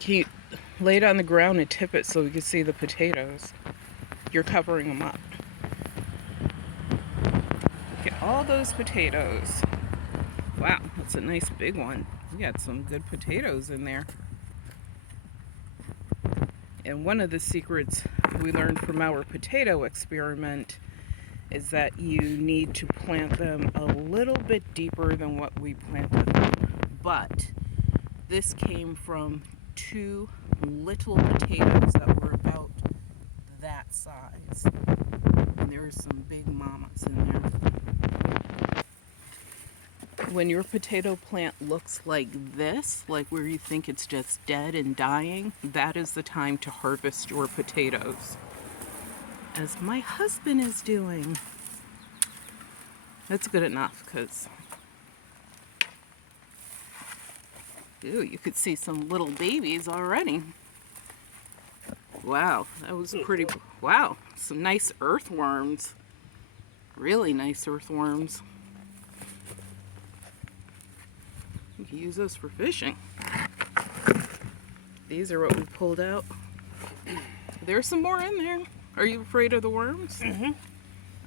He laid on the ground and tip it so we could see the potatoes. You're covering them up. Look at all those potatoes. Wow, that's a nice big one. We got some good potatoes in there. And one of the secrets we learned from our potato experiment is that you need to plant them a little bit deeper than what we planted them. But this came from 2 little potatoes that were about that size. And there's some big mamas in there. When your potato plant looks like this, like where you think it's just dead and dying, that is the time to harvest your potatoes. As my husband is doing. That's good enough, because you could see some little babies already. Wow, that was pretty, wow, some nice earthworms. Really nice earthworms. You can use those for fishing. These are what we pulled out. There's some more in there. Are you afraid of the worms? Mm-hmm.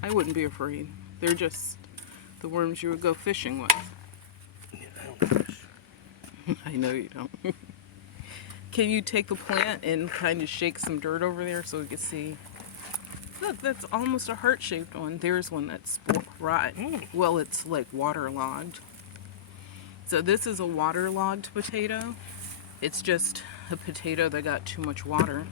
I wouldn't be afraid. They're just the worms you would go fishing with. Yeah, I don't fish. I know you don't. Can you take the plant and kind of shake some dirt over there so we can see? Look, that's almost a heart-shaped one. There's one that's right. Well, it's like waterlogged. So this is a waterlogged potato. It's just a potato that got too much water.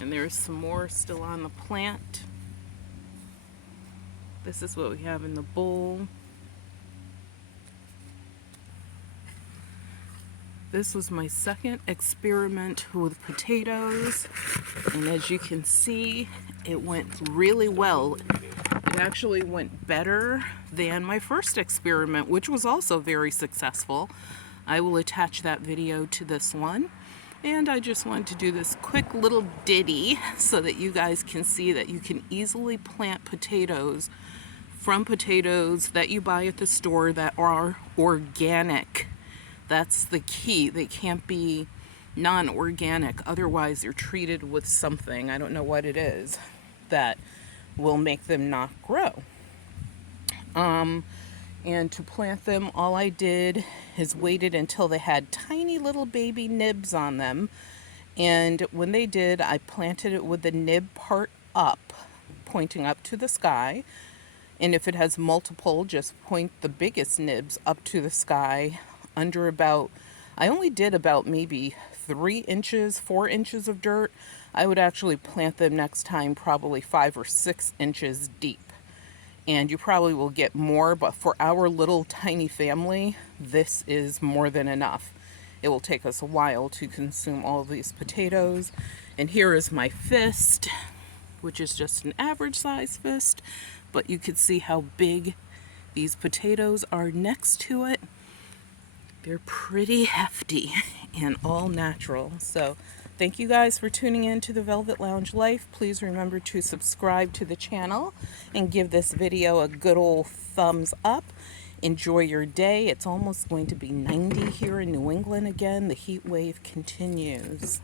And there's some more still on the plant. This is what we have in the bowl. This was my second experiment with potatoes, and as you can see, it went really well. It actually went better than my first experiment, which was also very successful. I will attach that video to this one. And I just wanted to do this quick little ditty so that you guys can see that you can easily plant potatoes from potatoes that you buy at the store that are organic. That's the key. They can't be non-organic, otherwise they're treated with something, I don't know what it is, that will make them not grow. And to plant them, all I did is waited until they had tiny little baby nibs on them. And when they did, I planted it with the nib part up, pointing up to the sky. And if it has multiple, just point the biggest nibs up to the sky under about, I only did about maybe 3 inches, 4 inches of dirt. I would actually plant them next time probably 5 or 6 inches deep. And you probably will get more, but for our little tiny family, this is more than enough. It will take us a while to consume all of these potatoes. And here is my fist, which is just an average size fist, but you can see how big these potatoes are next to it. They're pretty hefty and all natural. So thank you guys for tuning in to the Velvet Lounge Life. Please remember to subscribe to the channel and give this video a good old thumbs up. Enjoy your day. It's almost going to be 90 here in New England again. The heat wave continues.